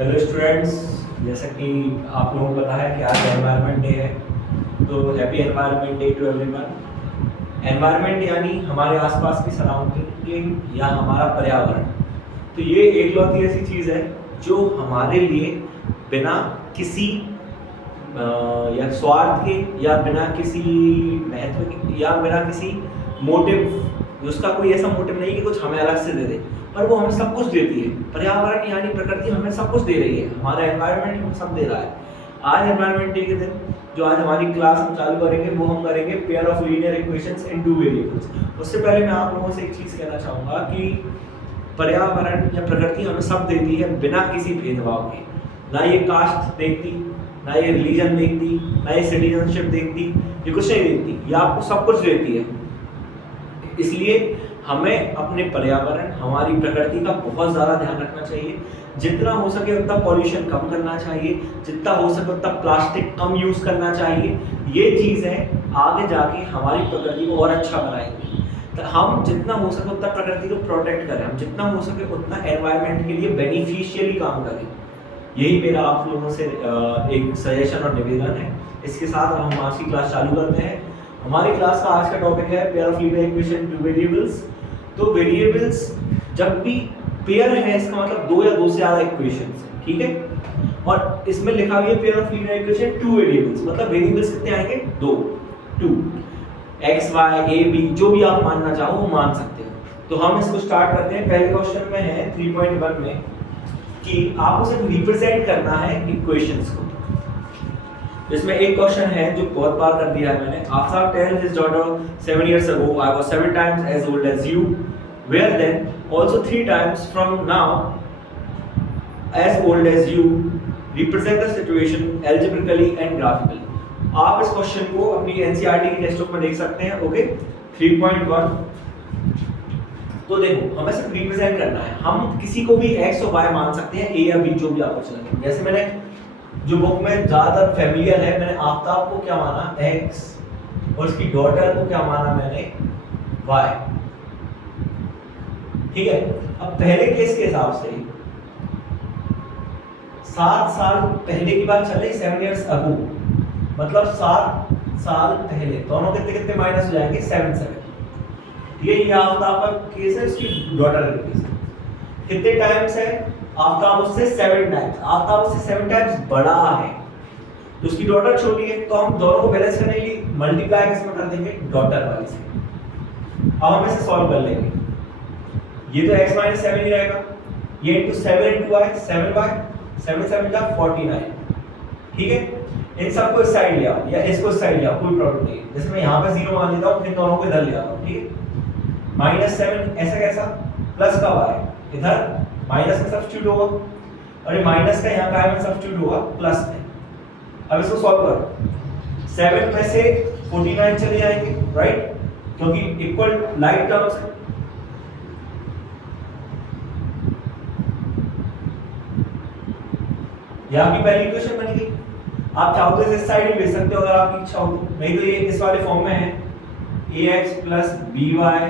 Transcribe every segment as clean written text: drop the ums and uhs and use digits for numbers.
Hello students, जैसा कि आप लोगों को पता है कि आज एनवायरनमेंट डे है, तो happy environment day to everyone. Environment यानी हमारे आसपास की सराउंडिंग या हमारा पर्यावरण। तो ये एकलौती ऐसी चीज़ है जो हमारे लिए बिना किसी या स्वार्थ के या बिना किसी महत्व के या बिना किसी मोटिव, उसका कोई ऐसा मोटिव नहीं कि कुछ हमें अलग से दे दे, पर वो हमें सब कुछ देती है। पर्यावरण यानी प्रकृति हमें सब कुछ दे रही है, हमारा एनवायरनमेंट हमें सब दे रहा है। आज एनवायरनमेंट डे के दिन जो आज हमारी क्लास हम चालू करेंगे वो हम करेंगे pair of linear equations in two variables. उससे पहले मैं आप लोगों से एक चीज़ कहना चाहूँगा कि पर्यावरण या प्रकृति हमें सब देती है बिना किसी भेदभाव के। ना ये कास्ट देखती, ना ये रिलीजन देखती, ना ये सिटीजनशिप देखती, ये कुछ नहीं देखती, ये आपको सब कुछ देती है। इसलिए हमें अपने पर्यावरण, हमारी प्रकृति का बहुत ज़्यादा ध्यान रखना चाहिए। जितना हो सके उतना पॉल्यूशन कम करना चाहिए, जितना हो सके उतना प्लास्टिक कम यूज़ करना चाहिए। ये चीज़ें आगे जाके हमारी प्रकृति को और अच्छा बनाएंगी। तो हम जितना हो सके उतना प्रकृति को प्रोटेक्ट करें, हम जितना हो सके उतना एनवायरनमेंट के लिए बेनिफिशियली काम करें। यही मेरा आप लोगों से एक सजेशन और निवेदन है। इसके साथ हम आज की क्लास चालू करते हैं। हमारी क्लास का आज का टॉपिक है pair of linear equation two variables. तो वेरिएबल्स जब भी पेयर है इसका मतलब दो या दो से ज़्यादा इक्वेशंस, ठीक है। और इसमें लिखा हुआ है pair of linear equation two variables, मतलब वेरिएबल्स कितने आएंगे? दो, two, x y a b, जो भी आप मानना चाहो वो मान सकते हो। तो हम इसको स्टार्ट करते हैं। पहले क्वेश्चन में है 3.1 में कि आपको सिर्फ रिप्रेजेंट करना है इक्वेशंस को। इसमें एक क्वेश्चन है जो बहुत बार कर दिया है मैंने। After tell his daughter 7 years ago I was 7 times as old as you, where then also 3 times from now as old as you, represent the situation algebraically and graphically। आप इस क्वेश्चन को अपनी एनसीईआरटी की text book में देख सकते हैं। Okay, 3.1। तो देखो, हमें सिर्फ रिप्रेजेंट करना है। हम किसी को भी एक्स और वाई मान सकते हैं, ए या बी, जो भी आपको अच्छा लगे। जैसे मैंने जो बुक में ज्यादातर फैमिलियर है, मैंने आफ्ताब को क्या माना? एक्स, और उसकी डॉटर को क्या माना मैंने? वाई। ठीक है। अब पहले केस के हिसाब से 7 साल पहले की बात चल रही, 7 years ago, मतलब 7 साल पहले। दोनों कितने कितने माइनस हो जाएंगे? 7 7। ये आफ्ताब का केस है, इसकी डॉटर का केस है। कितने टाइम्स है? आफ्ताब उससे 7 टाइम्स, आफ्ताब उससे 7 टाइम्स बड़ा है, तो उसकी डॉटर छोटी है। तो हम दोनों को बैलेंस करने के लिए मल्टीप्लाई किसमें कर देंगे? डॉटर वाली से। अब हम इसे सॉल्व कर लेंगे। ये तो x - 7 ही रहेगा, ये इनटू 7 इनटू y, 7y, 7 7 जा 49। ठीक है। इन सबको इस साइड ले आओ या इसको इस साइड ले आओ, कोई प्रॉब्लम नहीं। जैसे मैं यहाँ पे 0 मान लेता हूँ, फिर दोनों को इधर ले आता हूँ। ठीक है। -7 ऐसा कैसा? प्लस का y इधर माइनस में सब्स्टिट्यूट होगा, और ये माइनस का यहाँ का में सब्स्टिट्यूट होगा प्लस में। अब इसको सॉल्व करो। 7 में से 49 चले जाएंगे, राइट, क्योंकि इक्वल लाइक टर्म्स है। ये आपकी पहली इक्वेशन बन गई। आप चाहो तो इस साइड ही भेज सकते हो अगर आपकी इच्छा हो तो, नहीं तो ये इस वाले फॉर्म में है ax + by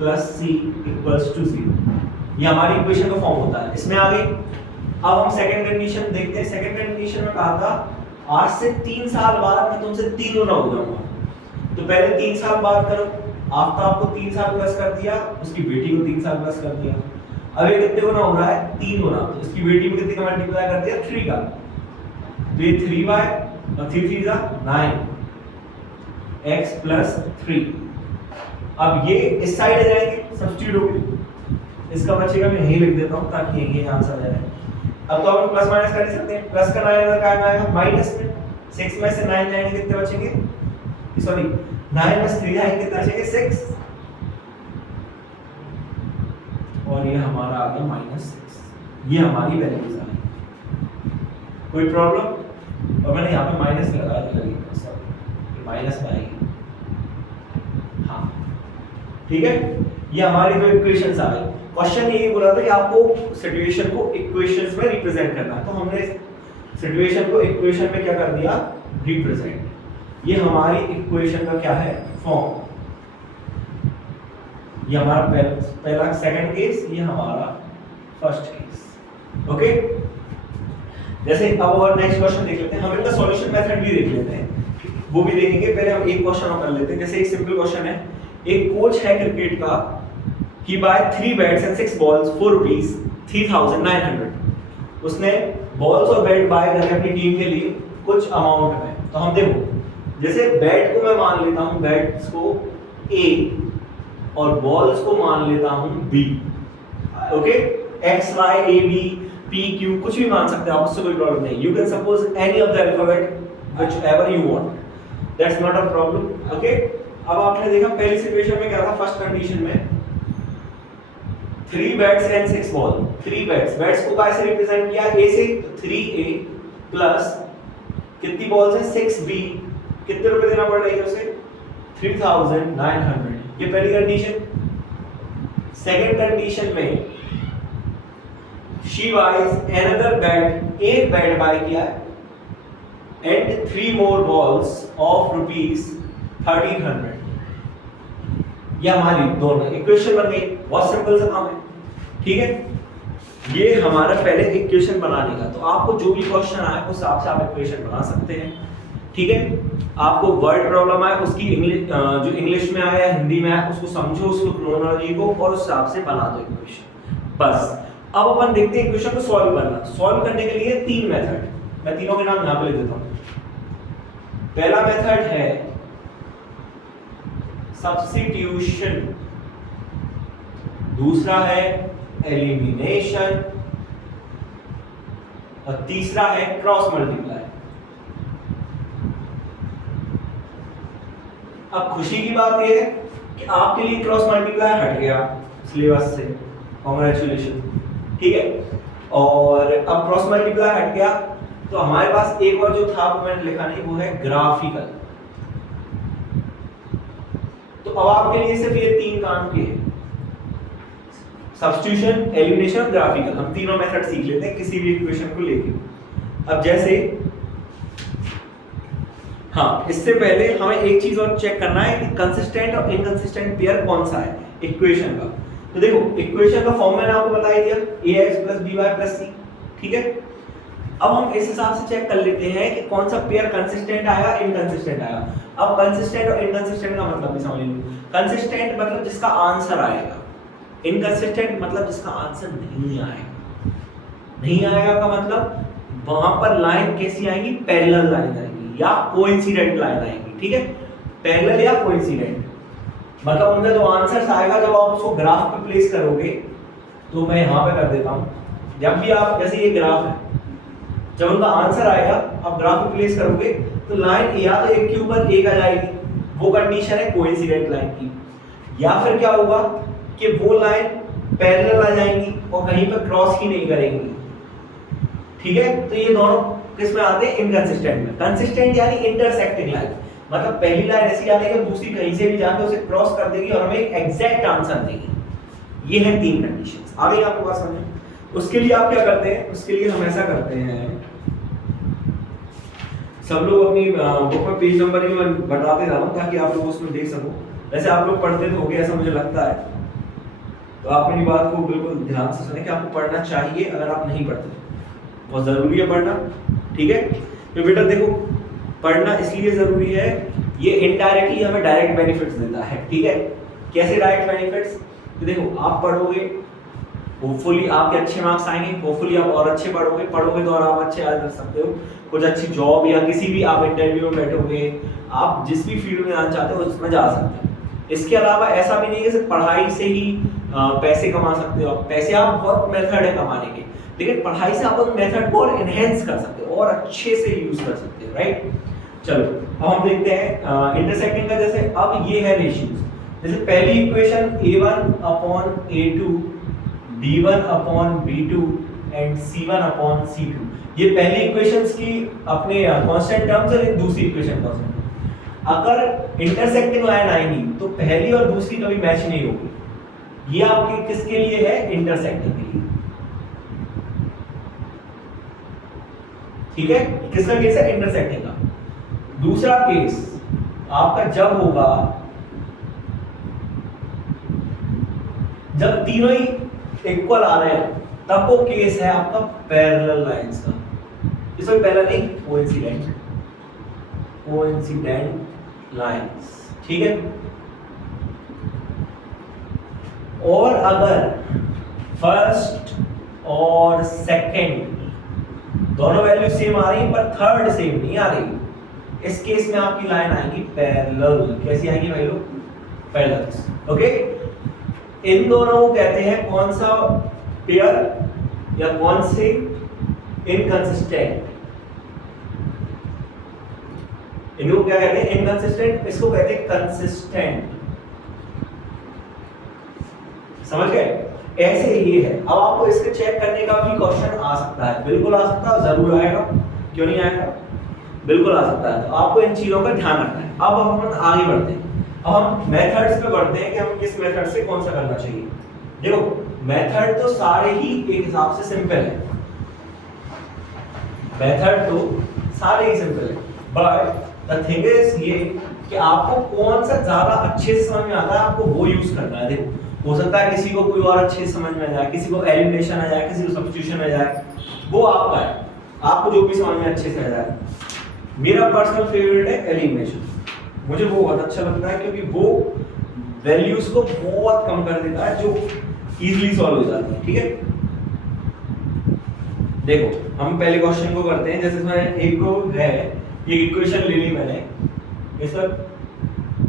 + c = 0। ये हमारी इक्वेशन का फॉर्म होता है। इसमें आ गई। अब हम सेकंड कंडीशन देखते हैं। सेकंड कंडीशन में कहा था आज से 3 साल बाद मैं तुमसे 3 गुना हो जाऊंगा। तो पहले 3 साल बाद करो। आफ्ताब को 3 साल प्लस कर दिया, उसकी बेटी को 3 साल प्लस कर दिया। अब ये कितने गुना हो रहा है? 3 गुना। तो इसकी बेटी में कितने का मल्टीप्लाई कर दिया? 3 का। तो ये 3y और 3 3 जा 9, x + 3। अब ये इस साइड आ जाएंगे, सब्स्टिट्यूट होंगे। इसका बचेगा, मैं यही लिख देता हूं ताकि यही आंसर आ जाए। अब तो हम प्लस माइनस कर ही सकते हैं। प्लस का 9 इधर का आएगा माइनस में, 6 में से 9 जाएंगे, कितने बचेंगे? सॉरी, 9 में से 3 जाएंगे, कितने बचेंगे? 6। और ये हमारा आ गया -6। ये हमारी वैल्यूज आ गई। कोई प्रॉब्लम? और मैंने यहाँ पे माइनस लगा दिया, सॉरी, माइनस में आएगी। हाँ, ठीक है। ये हमारी दो इक्वेशंस आ गई। क्वेश्चन यही बोला था कि आपको सिचुएशन को इक्वेशंस में रिप्रेजेंट करना है, तो हमने सिचुएशन को इक्वेशन में क्या कर दिया? रिप्रेजेंट। ये हमारी इक्वेशन का क्या है? फॉर्म। ये हमारा पहला सेकंड केस, ये हमारा फर्स्ट केस। ओके, जैसे अब और नेक्स्ट क्वेश्चन देख लेते हैं, हम इनका सॉल्यूशन मेथड भी देख लेते हैं, वो भी देखेंगे। पहले हम एक क्वेश्चन कर लेते हैं। जैसे एक सिंपल क्वेश्चन है, एक कोच है क्रिकेट का, he buy 3 bats and 6 balls for rupees 3,900। उसने बॉल्स और बैट बाय करे अपनी टीम के लिए कुछ अमाउंट में। तो हम देखो, जैसे बैट को मैं मान लेता हूं, बैट्स को A और बॉल्स को मान लेता हूं B। Okay, X Y A B P Q कुछ भी मान सकते हैं आप, उससे कोई प्रॉब्लम नहीं। You can suppose any of the alphabet whichever you want, that's not a problem. Okay, अब आपने देखा पहली सिचुएशन में क्या था, फर्स्ट कंडीशन में 3 bats and 6 ball. 3 bats, bats को कैसे रिप्रेजेंट किया, A से 3A प्लस कितनी बॉल्स है 6B, कितने रुपए देना पड़ रही है उसे 3,900। ये पहली कंडीशन। सेकंड कंडीशन में she buys another bat, एक बैट बाय किया and 3 more balls of rupees 1,300। ये हमारी दोनों इक्वेशन बन गई, बहुत सिंपल सा काम है। ठीक है, ये हमारा पहले इक्वेशन बनाने का। तो आपको जो भी क्वेश्चन आए उस हिसाब से आप इक्वेशन बना सकते हैं। ठीक है, आपको वर्ड प्रॉब्लम आए उसकी जो इंग्लिश में आया या हिंदी में आया उसको समझो, उसको क्रोनोलॉजी को, और उस हिसाब से बना दो इक्वेशन बस। अब अपन देखते हैं इक्वेशन को सॉल्व करना। सॉल्व करने के लिए 3 मेथड, मैं तीनों के नाम यहां पे लिख देता हूं। पहला मेथड है सब्स्टिट्यूशन, दूसरा है एलिमिनेशन, और तीसरा है क्रॉस मल्टीप्लाई। अब खुशी की बात यह है कि आपके लिए क्रॉस मल्टीप्लाई हट गया सिलेबस से, कांग्रेचुलेशन। ठीक है, और अब क्रॉस मल्टीप्लाई हट गया तो हमारे पास एक और जो था वो मैंने लिखा नहीं, वो है ग्राफिकल। तो अब आपके लिए सिर्फ ये 3 काम के हैं, सब्स्टिट्यूशन, एलिमिनेशन, ग्राफिकल। हम तीनों मेथड सीख लेते हैं किसी भी इक्वेशन को लेके। अब जैसे हाँ, इससे पहले हमें एक चीज और चेक करना है कि कंसिस्टेंट और इनकंसिस्टेंट पेयर कौन सा है इक्वेशन का। तो देखो, इक्वेशन का फॉर्म मैंने आपको बता ही दिया, ax + by + c। ठीक है, अब हम इस हिसाब से चेक कर लेते हैं कि कौन सा पेयर कंसिस्टेंट आएगा, इनकंसिस्टेंट आएगा। अब कंसिस्टेंट और इनकंसिस्टेंट का मतलब भी समझ लो। कंसिस्टेंट मतलब जिसका आंसर आएगा, इनकंसिस्टेंट मतलब जिसका आंसर नहीं आएगा। नहीं आएगा का मतलब वहां पर लाइन कैसी आएगी, पैरेलल लाइन आएगी या कोइंसिडेंट लाइन आएगी। ठीक है, पैरेलल या कोइंसिडेंट मतलब उनका जो आंसर्स आएगा जब आप उसको ग्राफ पे प्लेस करोगे, तो मैं यहाँ पे कर देता हूँ। जब भी आप, जैसे ये ग्राफ है, जब उनका आंसर आएगा आप ग्राफ पे प्लेस करोगे तो लाइन या तो एक के ऊपर एक आ जाएगी, वो कंडीशन है कोइंसिडेंट लाइन की, या फिर क्या होगा कि वो लाइन पैरेलल आ जाएंगी और कहीं पर क्रॉस ही नहीं करेंगी। ठीक है, तो ये दोनों किस में आते हैं, इनकंसिस्टेंट में। कंसिस्टेंट यानी इंटरसेक्टिंग लाइन, मतलब पहली लाइन ऐसी आ जाएगी, दूसरी कहीं से भी जाके उसे क्रॉस कर देगी और हमें एक एग्जैक्ट आंसर देगी। ये है 3 कंडीशंस। आ गई आपको बात समझ? उसके लिए आप क्या करते हैं, उसके लिए हम ऐसा करते हैं, सब लोग अपनी बुक में पेज नंबर ही मैं बताते जा रहा हूँ ताकि आप लोग उसमें देख सको। वैसे आप लोग पढ़ते तो होगे ऐसा मुझे लगता है, तो आप मेरी बात को बिल्कुल ध्यान से सुने कि आपको पढ़ना चाहिए। अगर आप नहीं पढ़ते बहुत जरूरी है पढ़ना। ठीक है, तो बेटा देखो, पढ़ना इसलिए जरूरी है, ये इनडायरेक्टली हमें डायरेक्ट बेनिफिट्स देता है। ठीक है, कैसे डायरेक्ट बेनिफिट्स? तो देखो, आप पढ़ोगे, होपफुली आपके अच्छे मार्क्स आएंगे, होपफुली आप और अच्छे पढ़ोगे तो और आप अच्छे याद कर सकते हो, कुछ अच्छी जॉब या किसी भी आप इंटरव्यू में बैठोगे, आप जिस भी फील्ड में जाना चाहते हो उसमें जा सकते हो। इसके अलावा ऐसा भी नहीं है सिर्फ पढ़ाई से ही पैसे कमा सकते हो। पैसे आप बहुत मेथड है कमाने के, लेकिन पढ़ाई से आप उन मेथड को और एनहेंस कर सकते हो और अच्छे से यूज कर सकते हो। राइट, चलो अब हम देखते हैं इंटरसेक्टिंग का। जैसे अब ये है रेशियोज, जैसे पहली equation a1/a2 b1/b2 and c1/c2, ये पहली इक्वेशंस की अपने कांस्टेंट टर्म्स और दूसरी इक्वेशन कांस्टेंट। अगर इंटरसेक्टिंग लाइन आएगी तो पहली और दूसरी कभी मैच नहीं होगी। ये आपके किसके लिए है, इंटरसेक्टिंग के लिए। ठीक है, किसका केस है, इंटरसेक्टिंग का। दूसरा केस आपका जब होगा जब तीनों ही इक्वल आ रहे हैं, तब वो केस है आपका पैरेलल लाइंस का। इसमें पहला नहीं, कोइंसिडेंट लाइंस, ठीक है। और अगर फर्स्ट और सेकंड दोनों वैल्यू सेम आ रही पर थर्ड सेम नहीं आ रही, इस केस में आपकी लाइन आएगी पैरेलल। कैसी आएगी भाई लोग? Parallels, okay. इन दोनों को कहते हैं कौन सा पेयर या कौन से इनकंसिस्टेंट? इनको क्या कहते हैं? इनकंसिस्टेंट। इसको कहते हैं कंसिस्टेंट। समझ गए? ऐसे ये है। अब आपको इसके चेक करने का भी क्वेश्चन आ सकता है, बिल्कुल आ सकता है, जरूर आएगा, क्यों नहीं आएगा, बिल्कुल आ सकता है। तो आपको इन चीजों का ध्यान रखना है। अब हम आगे बढ़ते हैं। अब हम मेथड्स पे बढ़ते हैं कि हम किस मेथड से कौन सा करना चाहिए। देखो, मेथड तो सारे ही एक हिसाब से सिंपल है, मेथड तो सारे ही सिंपल है, बट द थिंग इज ये कि आपको कौन सा ज्यादा अच्छे से समझ में आता है, आपको वो यूज करना है। देखो, हो सकता है किसी को कोई और अच्छे से समझ में आ जाए, किसी को एलिमिनेशन आ जाए, किसी को सब्स्टिट्यूशन आ जाए, वो आपका है, आपको जो भी समझ में अच्छे से आ जाए। मेरा पर्सनल फेवरेट है एलिमिनेशन, मुझे वो बहुत अच्छा लगता है क्योंकि वो वैल्यूज को बहुत कम कर देता है जो इजीली सॉल्व हो जाती है, ठीक है। देखो, हम पहले क्वेश्चन को करते हैं। जैसे इसमें एक को है, ये इक्वेशन ले ली मैंने, इस पर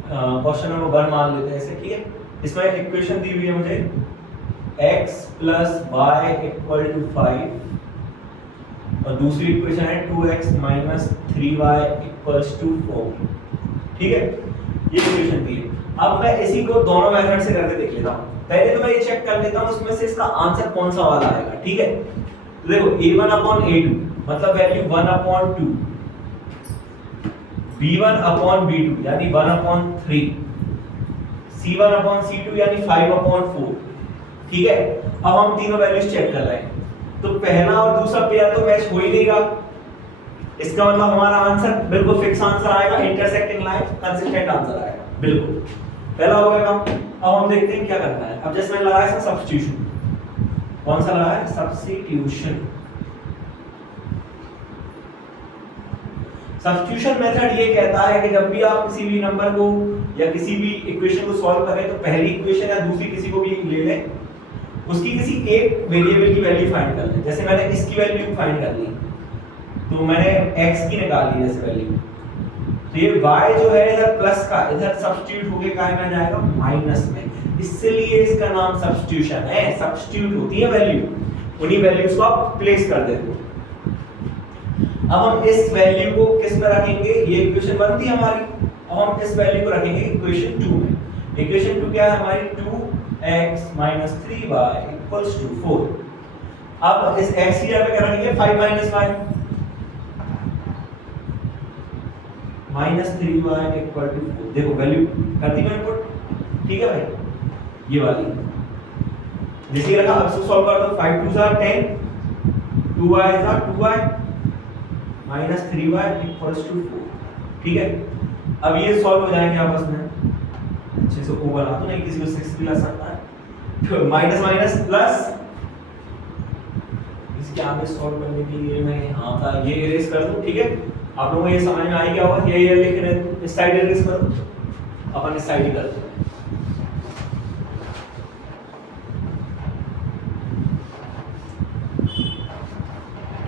क्वेश्चन नंबर 1 मान लेते हैं इसे, ठीक है। इसमें इक्वेशन दी हुई है मुझे x + y = 5 और दूसरी इक्वेशन है 2x - 3y = 4, ठीक है। ये इक्वेशन दी है। अब मैं इसी को दोनों मेथड से करके देख लेता हूं। पहले तो मैं ये चेक कर लेता हूं उसमें से इसका आंसर कौन सा वाला आएगा, ठीक है। तो देखो, a1/a2 मतलब वैल्यू 1/2, b1/b2 यानी 1/3, c1/c2 यानी 5/4, ठीक है। अब हम तीनों वैल्यूज चेक कर रहे हैं, तो पहला और दूसरा पेयर तो मैच हो ही नहीं रहा, इसका मतलब हमारा आंसर बिल्कुल फिक्स आंसर आएगा, इंटरसेक्टिंग लाइन कंसिस्टेंट आंसर आएगा, बिल्कुल। पहला हो गया काम। अब हम देखते हैं क्या करना है। अब जैसे मैंने लगाया है सब्स्टिट्यूशन, कौन सा लगाया है? सब्स्टिट्यूशन। सब्स्टिट्यूशन मेथड ये कहता है कि जब भी आप किसी भी नंबर को या किसी भी इक्वेशन को सॉल्व करें तो पहली इक्वेशन या दूसरी किसी को भी ले लें, उसकी किसी एक वेरिएबल की वैल्यू फाइंड कर लें। जैसे मैंने इसकी वैल्यू फाइंड कर ली, तो मैंने x की निकाल ली जैसे वैल्यू, तो ये y जो है इधर प्लस का इधर सब्स्टिट्यूट होके क्या में जाएगा? माइनस में। इसलिए इसका नाम सब्स्टिट्यूशन है। सब्स्टिट्यूट होती है वैल्यू, उन्हीं वैल्यूज को आप प्लेस कर देते हो। अब हम इस वैल्यू को किस में रखेंगे? ये इक्वेशन 1 थी हमारी, अब हम इस वैल्यू को रखेंगे इक्वेशन 2 में। इक्वेशन 2 क्या है हमारी? 2x - 3y = 4। अब इस x की जगह पे क्या रखेंगे? 5 - y -3y = 4। देखो वैल्यू कर दी मैंने पुट, ठीक है भाई, ये वाली जैसे रखा। अब इसको सॉल्व कर दो। 5 2 * 10, 2y = 2y -3y = 4, ठीक है। अब ये सॉल्व हो जाएंगे आपस में, अच्छे से ओ बना दो, नहीं किसी को 6 भी ला सकता है। तो माइनस माइनस प्लस, इसके आगे सॉल्व करने के लिए मैं यहाँ का ये इरेज कर दूं, ठीक है। आप लोगों को ये समझ में आ गया होगा। ये लिख रहे इस साइड इरेज करो, अपन इस साइड ही करते हैं,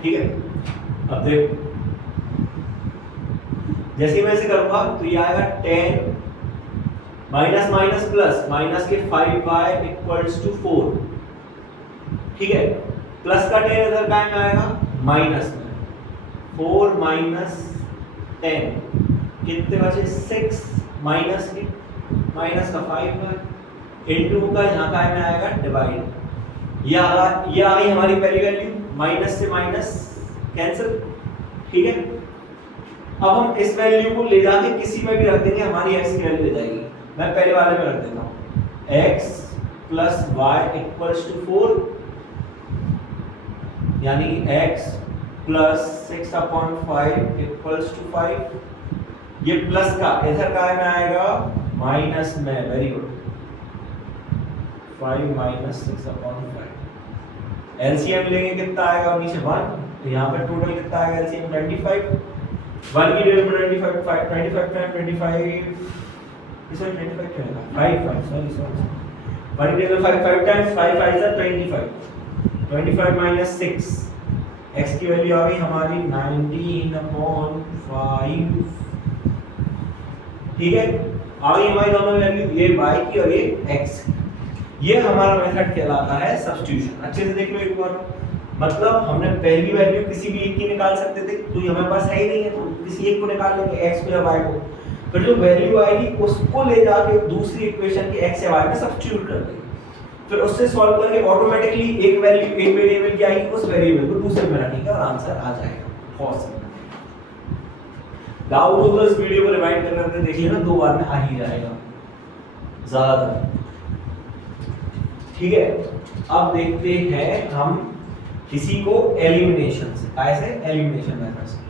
ठीक है। अब देखो, जैसे मैं इसे करूंगा तो ये आएगा 10 माइनस माइनस प्लस, माइनस के 5y = 4, ठीक है। प्लस का 10 इधर क्या में आएगा? माइनस में। 4 - 10 कितने बचे? 6 माइनस के माइनस का 5 है इनटू का यहाँ का में आएगा डिवाइड। ये आ गई हमारी पहली वैल्यू, माइनस से माइनस कैंसिल, ठीक है। अब हम इस वैल्यू को ले जाके किसी में भी रख देंगे, हमारी x की वैल्यू ले जाएगी। मैं पहले वाले में रख देता हूँ, x + y = 4 यानी x + 6/5 = 5। ये प्लस का इधर का में आएगा माइनस में, वेरी गुड, 5 - 6/5। एलसीएम लेंगे कितना आएगा, और नीचे 1, तो यहाँ पे टोटल कितना आएगा एलसीएम 25, 1 की जगह पर 25 25 टाइम 25, इसमें 25 क्यों आएगा 5 सॉरी 1 की जगह 5 टाइम्स 5 5 इज 25, 25 माइनस 6, x की वैल्यू आ गई हमारी 19/5, ठीक है। आ गई हमारी दोनों वैल्यू, ये y की और ये x। ये हमारा मेथड कहलाता है सब्स्टिट्यूशन। अच्छे से देख लो एक बार, मतलब हमने पहली वैल्यू किसी भी एक की निकाल सकते थे, तो ये हमारे पास है ही नहीं है, तो किसी एक को निकाल लेंगे x को या y को, फिर जो वैल्यू आएगी उसको ले जाके दूसरी इक्वेशन के x या y में सब्स्टिट्यूट कर देंगे, फिर उससे सॉल्व करके ऑटोमेटिकली एक वैल्यू एक वेरिएबल की आएगी, उस वेरिएबल को दूसरे में रखेंगे और आंसर आ जाएगा। बहुत सिंपल। डाउट हो तो इस वीडियो को रिवाइंड करके देख लेना, 2 बार में आ ही जाएगा ज्यादातर, ठीक है। अब देखते हैं हम किसी को एलिमिनेशन से, कैसे एलिमिनेशन मेथड से।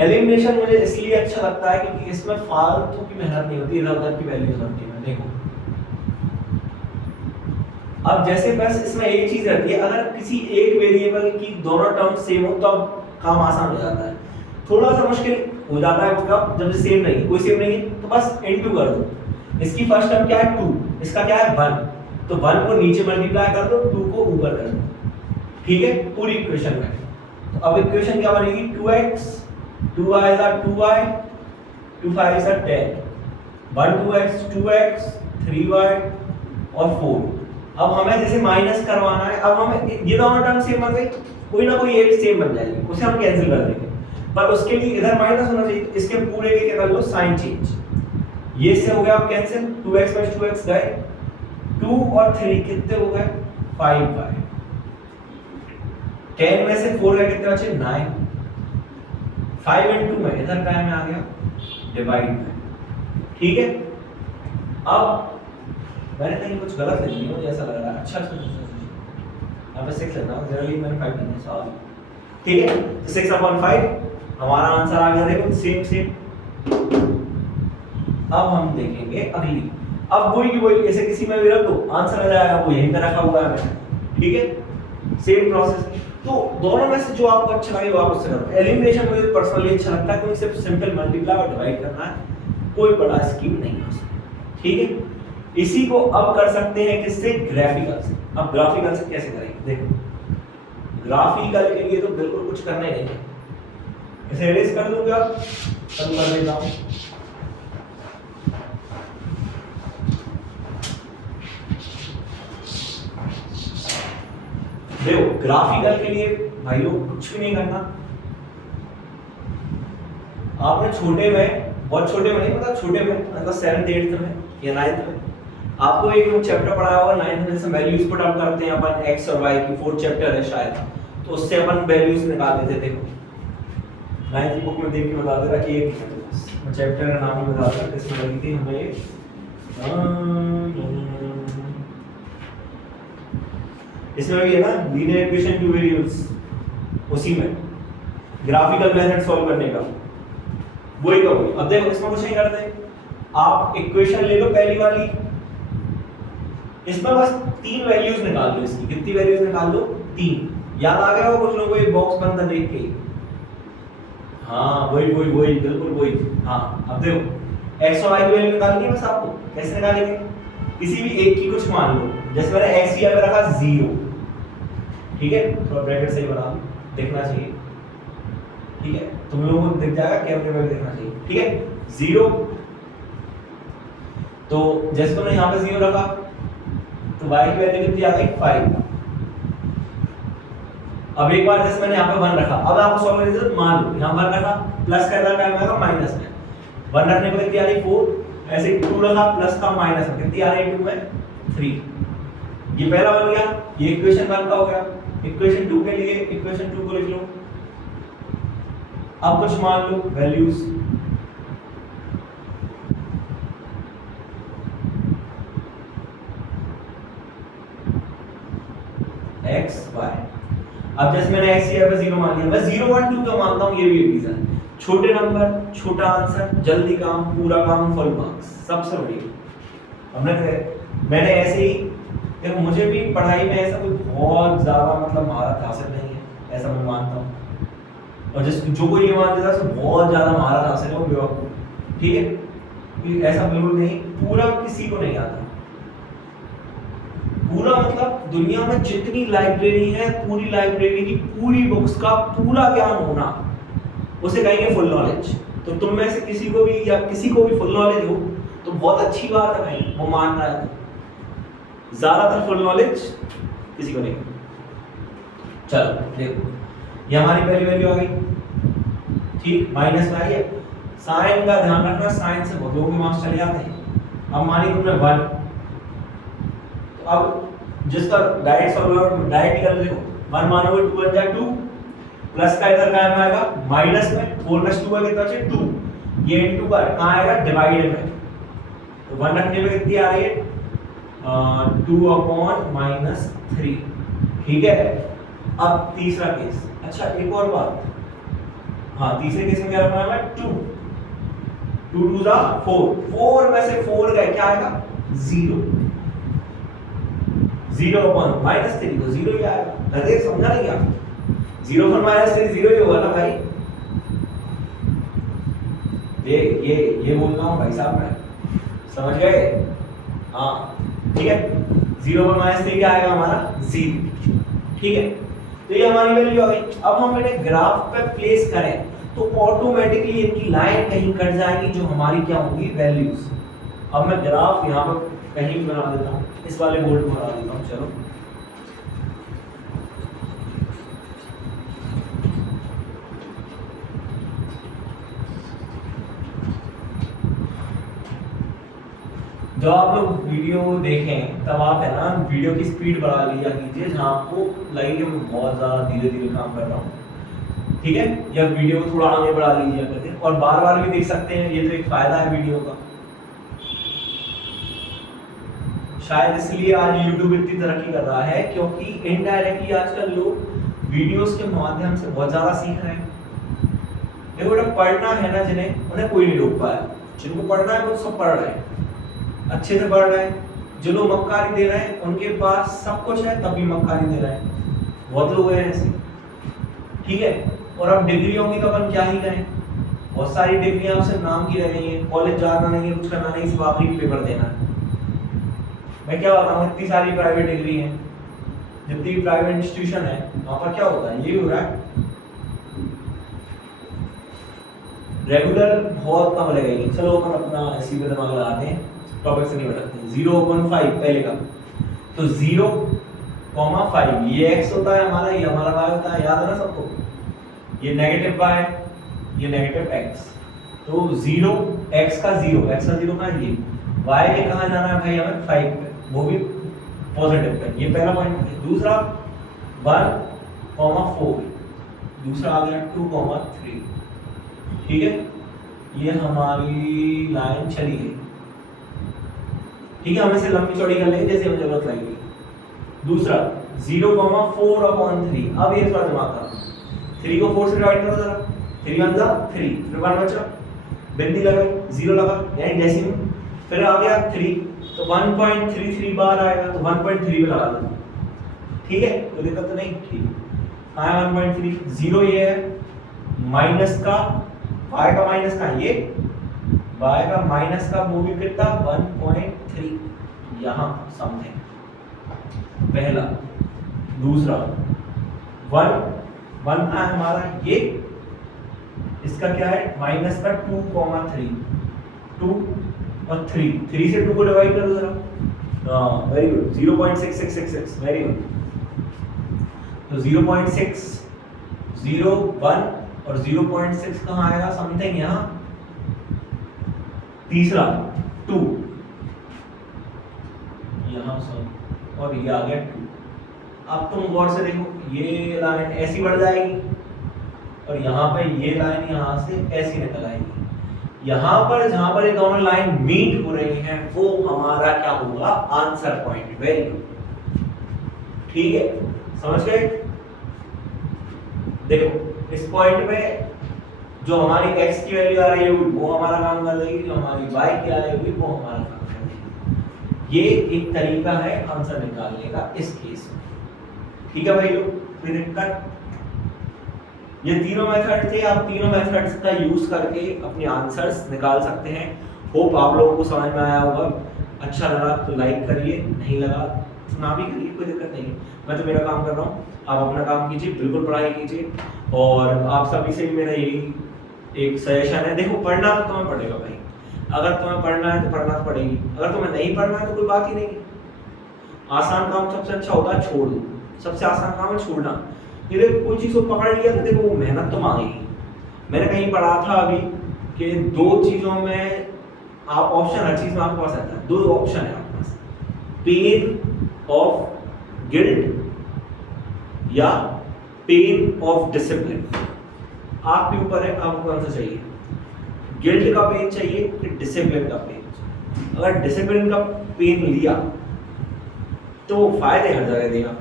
एलिमिनेशन मुझे इसलिए अच्छा लगता है क्योंकि इसमें फालतू की मेहनत नहीं होती, इधर उधर की वैल्यूज होती है। देखो अब जैसे बस इसमें एक चीज रहती है, अगर किसी एक वेरिएबल की दोनों टर्म सेम हो तो अब काम आसान हो जाता है। थोड़ा सा मुश्किल हो जाता है कब, जब सेम नहीं है, कोई सेम नहीं है तो बस इनटू कर दो। इसकी फर्स्ट टर्म क्या है 2, इसका क्या है 1, तो 1 को नीचे मल्टीप्लाई कर दो, 2 को ऊपर कर दो, ठीक है, पूरी इक्वेशन में। तो अब इक्वेशन क्या बनेगी 2x 2y is 2y 2 5 is 10 1 2x 2x 3y और 4। अब हमें जैसे माइनस करवाना है, अब हमें ये दोनों टर्म सेम बन गई, कोई ना कोई एक सेम बन जाएगी, उसे हम कैंसिल कर देंगे, पर उसके लिए इधर माइनस होना चाहिए, इसके पूरे के क्या कर लो साइन चेंज, ये से हो गया अब कैंसिल, 2x + 2x गए, 2 और 3 कितने हो गए 5y, 10 में से 4 गए कितने बचे 9, 5 × में इधर क्या में आ गया डिवाइड में, ठीक है। अब मैंने कहीं कुछ गलत लिख दिया, मुझे ऐसा लग रहा है, अच्छा यहाँ पे 6 लेना, जनरली मैंने 5 लिखा, सॉरी, ठीक है। तो 6/5 हमारा आंसर आ गया, देखो सेम। अब हम देखेंगे अगली, अब वही की वही ऐसे किसी में भी रख दो, आंसर आ जाएगा, वो यहीं पे रखा हुआ है मैंने, ठीक है, सेम प्रोसेस। तो दोनों में से जो आपको अच्छा लगे वो आप उससे करो। एलिमिनेशन मुझे पर्सनली अच्छा लगता है क्योंकि सिर्फ सिंपल मल्टीप्लाई और डिवाइड करना है, कोई बड़ा स्कीम नहीं है उसमें, ठीक है। इसी को अब कर सकते हैं किससे, ग्राफिकल से। अब ग्राफिकल से कैसे करेंगे, देखो ग्राफिकल के लिए तो बिल्कुल कुछ करना ही नहीं है, इसे इरेज कर दूंगा, तब कर देता हूं। देखो ग्राफिकल के लिए भाई लोग कुछ भी नहीं करना, आपने छोटे में, बहुत छोटे में नहीं, मतलब छोटे में, मतलब 7th 8th में या 9th में आपको एक चैप्टर पढ़ाया होगा 9th में, से वैल्यूज पुट आउट करते हैं अपन x और y की, 4th चैप्टर है शायद, तो उससे अपन वैल्यूज निकालते थे। देखो 9th की बुक में देख के बता दे रहा कि एक चैप्टर का नाम ही बता दे किसमें लगी थी हमें, इसमें भी है ना लीनियर इक्वेशन टू वेरिएबल्स, उसी में ग्राफिकल मेथड सॉल्व करने का वही का वही। अब देखो इसमें कुछ नहीं करते, आप इक्वेशन ले लो पहली वाली, इसमें बस 3 वैल्यूज निकाल लो, इसकी कितनी वैल्यूज निकाल लो 3, याद आ गया होगा कुछ लोगों को ये बॉक्स बंद देख के, हाँ वही बिल्कुल वही। हाँ अब देखो x और y की वैल्यू निकालनी है बस आपको, कैसे निकालेंगे, किसी भी एक की कुछ मान लो, जैसे मैंने x की जगह रखा 0, ठीक है, थोड़ा ब्रैकेट सही बना लो, देखना चाहिए, ठीक है, तुम लोगों को दिख जाएगा, कैमरे में भी देखना चाहिए, ठीक है 0। तो जैसे तुमने यहाँ पे 0 रखा तो y की वैल्यू कितनी आ गई 5। अब एक बार जैसे मैंने यहाँ पे 1 रखा, अब आपको सॉल्व करने की मान लो यहाँ 1 रखा, प्लस करना टाइम आएगा माइनस में, 1 रखने पर कितनी आ रही 4, ऐसे 2 रखा प्लस का माइनस में कितनी आ रही 2 में 3। ये पहला बन गया, ये इक्वेशन 1 का हो गया। इक्वेशन 2 के लिए इक्वेशन 2 को लिख लो, अब कुछ मान लो वैल्यूज, x y। अब जैसे मैंने x की जगह 0 मान लिया, मैं 0 1 2 क्यों मानता हूं, ये भी एक रीजन है, छोटे नंबर छोटा आंसर, जल्दी काम, पूरा काम, फुल मार्क्स, सबसे बड़ी, मैंने ऐसे ही देखो, मुझे भी पढ़ाई में ऐसा कोई बहुत ज़्यादा मतलब महारत हासिल नहीं है, ऐसा मैं मानता हूँ। और जो कोई ये मान लेता है बहुत ज़्यादा महारत हासिल है वो बेवकूफ। ठीक है, कि ऐसा बिल्कुल नहीं, पूरा किसी को नहीं आता। पूरा मतलब दुनिया में जितनी लाइब्रेरी है, पूरी लाइब्रेरी की पूरी बुक्स का पूरा ज्ञान होना, उसे कहेंगे फुल नॉलेज। तो तुम में से किसी को भी या किसी को भी फुल नॉलेज हो तो बहुत अच्छी बात है भाई, वो मान रहा है। ज्यादातर फुल नॉलेज किसी को नहीं। चलो देखो, ये हमारी पहली वैल्यू आ गई। ठीक, माइनस में आई है। साइन का ध्यान रखना, साइन से बहुत लोगों के मार्क्स चले जाते हैं। अब मानिए तुमने 1, तो अब जिसका डायरेक्ट सॉल्व डायरेक्ट कर देखो, 1 मानोगे 2 बन जाए 2, प्लस का इधर कहाँ आएगा माइनस में, 4 + 2 कितना बचे 2, ये इनटू का कहाँ आएगा डिवाइड में, तो 1 रखने में कितनी आ रही है 2/-3। ठीक है, अब तीसरा केस। अच्छा एक और बात, हाँ तीसरे केस में क्या रखना है 2 2 2 4, 4 में से 4 गए क्या आएगा 0, 0/-3 तो 0 ही आएगा। अरे समझा नहीं क्या, 0/-3 0 ही होगा ना भाई। ये बोल रहा हूँ भाई साहब, मैं समझ गए। हाँ ठीक है, 0/-3 क्या आएगा हमारा 0। ठीक है, तो ये हमारी वैल्यू आ गई। अब हम इन्हें ग्राफ पे प्लेस करें तो ऑटोमेटिकली इनकी लाइन कहीं कट जाएगी, जो हमारी क्या होगी वैल्यूज। अब मैं ग्राफ यहाँ पर कहीं भी बना देता हूँ, इस वाले बोर्ड में बना देता हूँ। चलो जब आप लोग वीडियो देखें तब आप है ना वीडियो की स्पीड बढ़ा लिया कीजिए, जहाँ आपको लगे कि मैं बहुत ज़्यादा धीरे धीरे काम कर रहा हूँ। ठीक है, या वीडियो को थोड़ा आगे बढ़ा लीजिए करके, और बार बार भी देख सकते हैं, ये तो एक फायदा है वीडियो का। शायद इसलिए आज YouTube इतनी तरक्की कर रहा है, क्योंकि इनडायरेक्टली आजकल लोग वीडियोस के माध्यम से बहुत ज़्यादा सीख रहे हैं। देखो बेटा, पढ़ना है ना जिन्हें, उन्हें कोई नहीं रोक पाया। जिनको पढ़ना है वो सब पढ़ रहे हैं, अच्छे से पढ़ रहे हैं। जो लोग मक्कारी दे रहे हैं उनके पास सब कुछ है तब भी मक्कारी दे रहे हैं, बहुत लोग हैं ऐसे। ठीक है, और अब डिग्रियों की तो अपन क्या ही कहें, बहुत सारी डिग्रियां सिर्फ नाम की रह गई हैं। कॉलेज जाना नहीं है, कुछ करना नहीं, सिर्फ आखिरी पेपर देना है। मैं क्या बताऊँ, इतनी सारी प्राइवेट डिग्री हैं, जितनी भी प्राइवेट इंस्टीट्यूशन है वहाँ पर क्या होता है, ये हो रहा है। रेगुलर बहुत कम लगेगी। चलो अपन अपना इसी पे दिमाग लगाते हैं, टॉपिक से नहीं भटकते। 0/5 पहले का, तो 0,5 ये x होता है हमारा, ये हमारा y होता है, याद है ना सबको। ये नेगेटिव y, ये नेगेटिव x, तो 0 x का 0 का ये, y के कहाँ जाना है भाई हमें 5 पे, वो भी पॉजिटिव पे। ये पहला पॉइंट है। दूसरा 1,4, दूसरा आ गया 2,3। ठीक है, ये हमारी लाइन चली गई। ठीक है, हम इसे लंबी चौड़ी कर लेंगे जैसे हमें जरूरत लगेगी। दूसरा 0,4/3। अब ये थोड़ा दिमाग का, 3 को 4 से डिवाइड करो जरा, 3 1 जा 3, फिर 1 बचा, बिंदी लगाई 0 लगा, यानी डेसिमल, फिर आ गया 3, तो 1.33 बार आएगा, तो 1.3 पे लगा दो। ठीक है, कोई दिक्कत तो नहीं। ठीक आया 1.3, 0 ये है माइनस का, y का माइनस का ये, y का माइनस का वो भी कितना 1.3, यहाँ समथिंग पहला। दूसरा 1 का हमारा ये, इसका क्या है माइनस का 2,3, 2 और 3 से 2 को डिवाइड कर दो जरा। Very good, 0.6666, very good. तो 0.6, 0 1 और 0.6 कहाँ आएगा समथिंग यहाँ। तीसरा 2 यहाँ सम, और ये आ गया 2। अब तुम गौर से देखो, ये लाइन ऐसी बढ़ जाएगी और यहाँ पे ये लाइन यहाँ से ऐसी निकल आएगी। यहाँ पर जहां पर ये दोनों लाइन मीट हो रही हैं वो हमारा क्या होगा आंसर पॉइंट। वेरी गुड, ठीक है, समझ गए। देखो इस पॉइंट पे जो हमारी x की वैल्यू आ रही होगी वो हमारा काम कर देगी, जो हमारी y की आ रही होगी वो हमारा काम कर देगी। ये एक तरीका है आंसर निकालने का इस केस में। ठीक है भाई लोग, कोई दिक्कत? ये तीनों मेथड थे, आप तीनों मेथड्स का यूज करके अपने आंसर्स निकाल सकते हैं। होप आप लोगों को समझ में आया होगा। अच्छा लगा तो लाइक करिए, नहीं लगा तो ना भी करिए, कोई दिक्कत नहीं। मैं तो मेरा काम कर रहा हूँ, आप अपना काम कीजिए, बिल्कुल पढ़ाई कीजिए। और आप सभी से मेरा यही एक सजेशन है, देखो पढ़ना तो तुम्हें पड़ेगा भाई। अगर तुम्हें पढ़ना है तो पढ़ना तो पड़ेगी, अगर तुम्हें नहीं पढ़ना है तो कोई बात ही नहीं। आसान काम सबसे अच्छा होता है छोड़ दो, सबसे आसान काम है छोड़ना। ये कोई चीज़ को पकड़ लिया तो देखो वो मेहनत तो मांगेगी। मैंने कहीं पढ़ा था अभी कि दो चीज़ों में आप ऑप्शन, हर चीज़ में आपके पास आता है, दो ऑप्शन है आपके पास, पेन ऑफ गिल्ट या पेन ऑफ डिसिप्लिन। आपके ऊपर है, आपको कौन सा चाहिए, गिल्ट का पेन चाहिए कि डिसिप्लिन का पेन। अगर डिसिप्लिन का पेन लिया तो फायदे हर जगह देगा,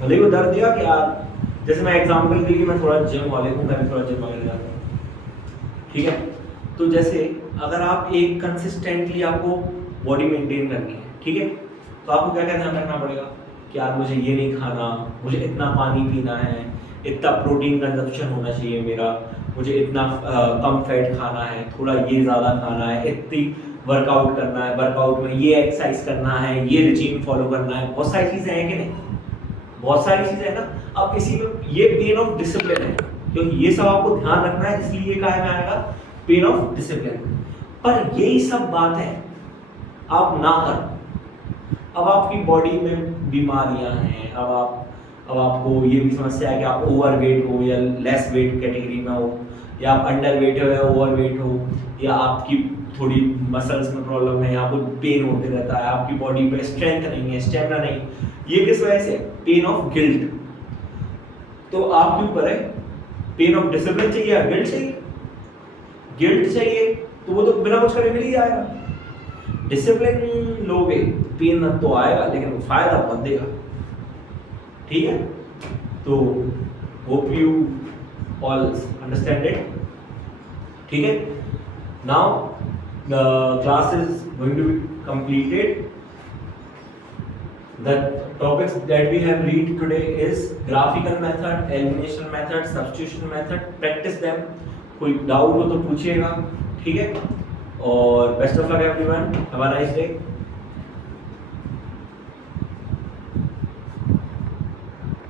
भले ही वो दर्द देगा कि यार, जैसे मैं एग्जांपल के लिए मैं थोड़ा जिम वाले हूँ, मैं भी थोड़ा जिम वाले जाता हूँ। ठीक है, तो जैसे अगर आप एक कंसिस्टेंटली आपको बॉडी मेंटेन करनी है, ठीक है, तो आपको क्या क्या ध्यान रखना पड़ेगा कि यार मुझे ये नहीं खाना, मुझे इतना पानी पीना है, इतना प्रोटीन कंजप्शन होना चाहिए मेरा, मुझे इतना कम फैट खाना है, थोड़ा ये ज़्यादा खाना है, इतनी वर्कआउट करना है, वर्कआउट में ये एक्सरसाइज करना है, ये रिजीम फॉलो करना है। बहुत सारी चीज़ें हैं कि नहीं, बहुत सारी चीज़ें हैं ना। अब इसी में ये पेन ऑफ डिसिप्लिन है, क्योंकि ये सब आपको ध्यान रखना है, इसलिए ये कहा में आएगा पेन ऑफ डिसिप्लिन। पर यही सब बातें आप ना करो, अब आपकी बॉडी में बीमारियां हैं, अब आपको ये भी समस्या है कि आप ओवरवेट हो या लेस वेट कैटेगरी में हो, या आप अंडर वेट हो या ओवर वेट हो, या आपकी थोड़ी मसल्स में प्रॉब्लम है, आपको पेन होते रहता है, आपकी बॉडी में स्ट्रेंथ नहीं है, स्टेमिना नहीं, ये किस वजह से? Pain of guilt. तो आपके ऊपर है, पेन ऑफ डिसिप्लिन चाहिए या गिल्ट चाहिए? गिल्ट चाहिए तो वो तो बिना कुछ करे मिल ही जाएगा। डिसिप्लिन लोगे पेन तो आएगा, लेकिन वो फायदा बहुत देगा। ठीक है, तो hope you all understand it. ठीक है, now the class is going to be completed. The topics that we have read today is graphical method, elimination method, substitution method. Practice them. कोई डाउट हो तो पूछिएगा, ठीक है, और best of luck everyone, have a nice day.